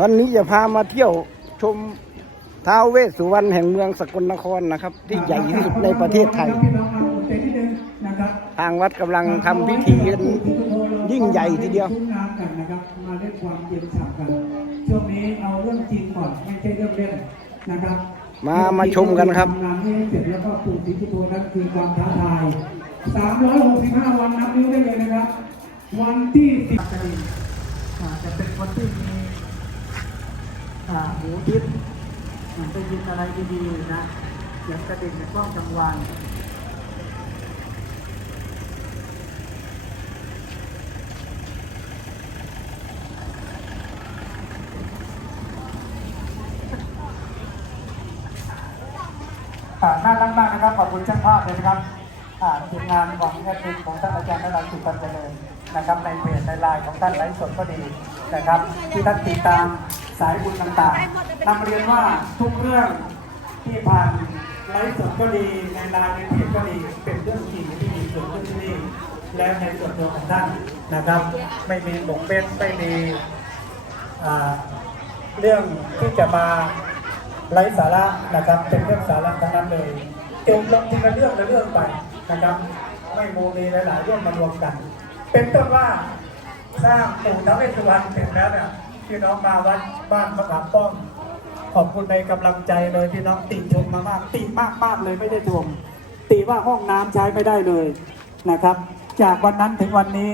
วันนี้จะพามาเที่ยวชมท้าวเวสสุวรรณแห่งเมืองสกลนครนะครับ ที่ใหญ่ที่สุดในประเทศไทย ทางวัดกำลังทำพิธีกันยิ่งใหญ่ทีเดียวมาเล่นความเย็นฉ่ำกันช่วงนี้เอาเรื่องจริงก่อนไม่ใช่เรื่องเล่นนะครับมามาชมกันครับงานให้เสร็จแล้วก็ปู่ศรีสุโธนั้นคือความท้าทาย365 วันนับนิ้วได้เลยนะครับ วันที่สิบจะเป็นคนที่ มีอ่าหูทิพย์อ่าได้ยินอะไรดีๆนะเสียงกระดิ่งในกล้องจังหวานอ่าน่ารักมากนะครับ ขอบคุณช่างภาพเลยนะครับอ่าทีมงานของแอดมินของท่านอาจารย์นรันสุปันเจริญนะครับ ในเพจในไลน์ของท่านไลฟ์สดก็ดีนะครับ ที่ท่านติดตาม สายบุญต่างๆนำเรียนว่าทุกเรื่องที่ผ่านไลฟ์สดก็ดีในไลน์ในเพจก็ดีเป็นเรื่องจริงที่มีเกิดขึ้นที่นี่และในส่วนตัวของท่านนะครับ ไม่มีบกเบ้นไม่มีเรื่องที่จะมาไร้สาระนะครับ เป็นเรื่องสาระทั้งนั้นเลยจบลงทีละเรื่องละเรื่องไปนะครับ ไม่โมมีหลายๆเรื่องมารวมกัน เป็นต้นว่าสร้างปู่ท้าวเวสสุวรรณเสร็จแล้วเนี่ย พี่น้องมาวัดบ้านมะขามป้อมขอบคุณในกำลังใจเลยพี่น้องติชมมามาก ติมากมากเลยไม่ได้ชม ติว่าห้องน้ำใช้ไม่ได้เลยนะครับ จากวันนั้นถึงวันนี้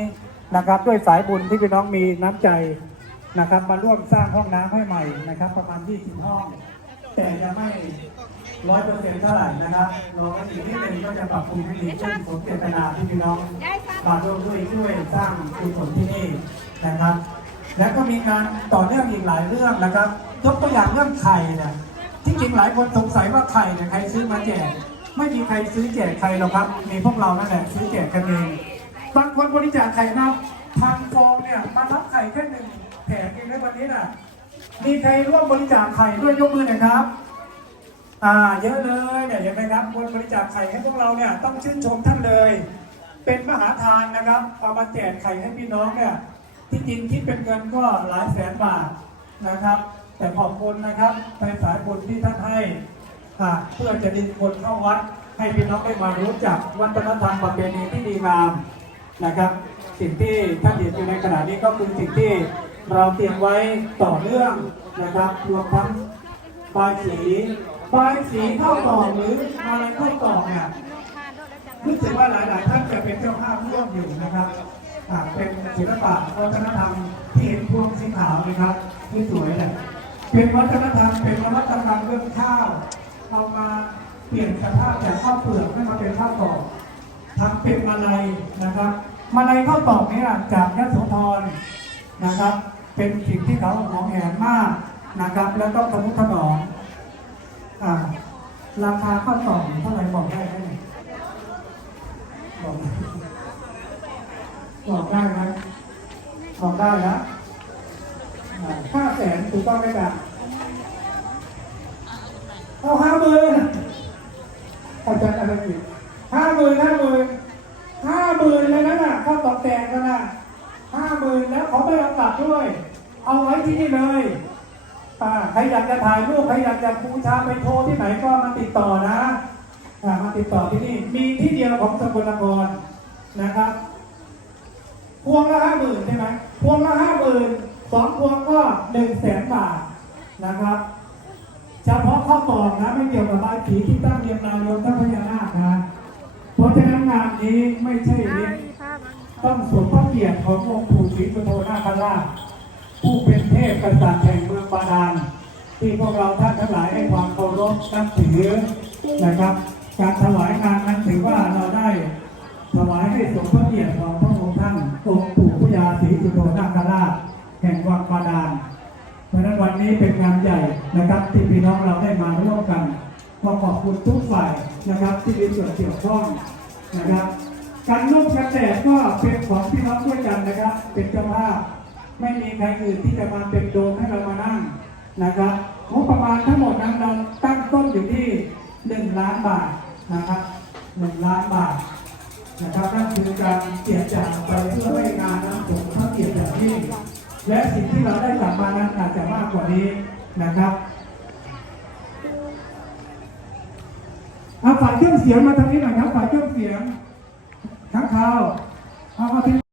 นะครับ ด้วยสายบุญที่พี่น้องมีน้ำใจนะครับ มาร่วมสร้างห้องน้ำให้ใหม่นะครับ ประมาณ 20 ห้อง แต่ยังไม่ร้อยเปอร์เซ็นต์เท่าไหร่นะครับรอกันอีกนิดหนึงก็จะปรับปรุงให้ดีขึ้นสมเจตนาที่พี่น้องมาร่วมด้วยช่วยสร้างกุศลที่นี่นะครับ และก็มีการต่อเนื่องอีกหลายเรื่องนะครับยกตัวอย่างเรื่องไข่เนี่ยที่จริงหลายคนสงสัยว่าไข่เนี่ยใครซื้อมาแจกไม่มีใครซื้อแจกใครหรอกครับ มีพวกเรานั่นแหละซื้อแจกกันเองบางคนบริจาคไข่นะพันฟองเนี่ยมารับไข่แค่หนึ่งแผงเองในวันนี้น่ะมีใครร่วมบริจาคไข่ด้วยยกมือหน่อยครับอ่าเยอะเลยเนี่ยเห็นไหมครับคนบริจาคไข่ให้พวกเราเนี่ยต้องชื่นชมท่านเลย เป็นมหาทานนะครับเอามาแจกไข่ให้พี่น้องเนี่ย ที่จริงคิดเป็นเงินก็หลายแสนบาทนะครับ แต่ขอบคุณนะครับในสายบุญที่ท่านให้เพื่อจะดึงคนเข้าวัด ให้พี่น้องได้มารู้จักวัฒนธรรมประเพณีที่ดีงามนะครับ สิ่งที่ท่านเห็นอยู่ในขณะนี้ก็คือสิ่งที่เราเตรียมไว้ต่อเนื่องนะครับรวมทั้งบายสีบายสีเข้าต่อหรืออะไรเข้าต่อเนี่ยรู้สึกว่าหลาย ๆ ท่านจะเป็นเจ้าภาพร่วมอยู่นะครับ อ่าเป็นศิลปะวัฒนธรรมที่เห็นพวงสีขาวนะครับที่สวยเนี่ยเป็นวัฒนธรรมเป็นวัฒนธรรมเรื่องข้าวเอามาเปลี่ยนสภาพจากข้าวเปลือกให้มาเป็นข้าวกล่องทำเป็นมาลัยนะครับ มาลัยข้าวตอกเนี่ยจากยโสธรนะครับ เป็นสิ่งที่เขาหอมแหนมากนะครับ แล้วก็ทะนุถนอมอ่าราคาข้าวตอกเท่าไหร่บอกได้ไหมบอก บอกได้ไหมบอกได้นะห้าแสนถูกต้องไหมจ๊ะเอาห้าหมื่นอาจารย์อะไรอีกห้าหมื่นห้าหมื่นห้าหมื่นเลยนะน่ะข้าตอกแตกกันน่ะห้าหมื่นแล้วขอไม่เอากลับด้วย เอาไว้ที่นี่เลยใครอยากจะถ่ายรูปใครอยากจะบูชาไปโชว์ที่ไหนก็มาติดต่อนะมาติดต่อที่นี่ มีที่เดียวของสกลนครนะครับ พวงละห้าหมื่นใช่ไหมพวงละห้าหมื่นสองพวงก็หนึ่งแสนบาทนะครับเฉพาะข้าวตอกนะไม่เกี่ยวกับบายผีที่ตั้งเรียงรายรวมทั้งพญานาคนะเพราะฉะนั้นงานนี้ไม่ใช่เล็กต้องสมพระเกียรติขององค์ปู่ศรีสุโธนาคราชผู้เป็นเทพกษัตริย์แห่งเมืองบาดาลที่พวกเราท่านทั้งหลายให้ความเคารพนับถือนะครับ การถวายงานนั้นถือว่าเราได้ถวายให้สมพระเกียรติของพระองค์ ศรีสุโธนาคราชแห่งวังบาดาลเพราะนั้นวันนี้เป็นงานใหญ่นะครับที่พี่น้องเราได้มาร่วมกันขอขอบคุณทุกฝ่ายนะครับที่มีส่วนเกี่ยวข้องนะครับการร่วมกันแดดก็เป็นของพี่น้องด้วยกันนะครับ เป็นเจ้าภาพไม่มีใครอื่นที่จะมาเป็นโดมให้เรามานั่งนะครับงบประมาณทั้งหมดนั้นเราตั้งต้นอยู่ที่หนึ่งล้านบาทนะครับหนึ่งล้านบาทนะครับนั่นคือการเจียดจ่ายไป และสิ่งที่เราได้กลับมานั้นอาจจะมากกว่านี้นะครับเอาฝ่ายเครื่องเสียงมาทางนี้หน่อยครับฝ่ายเครื่องเสียงข้างข่าวเอามาที่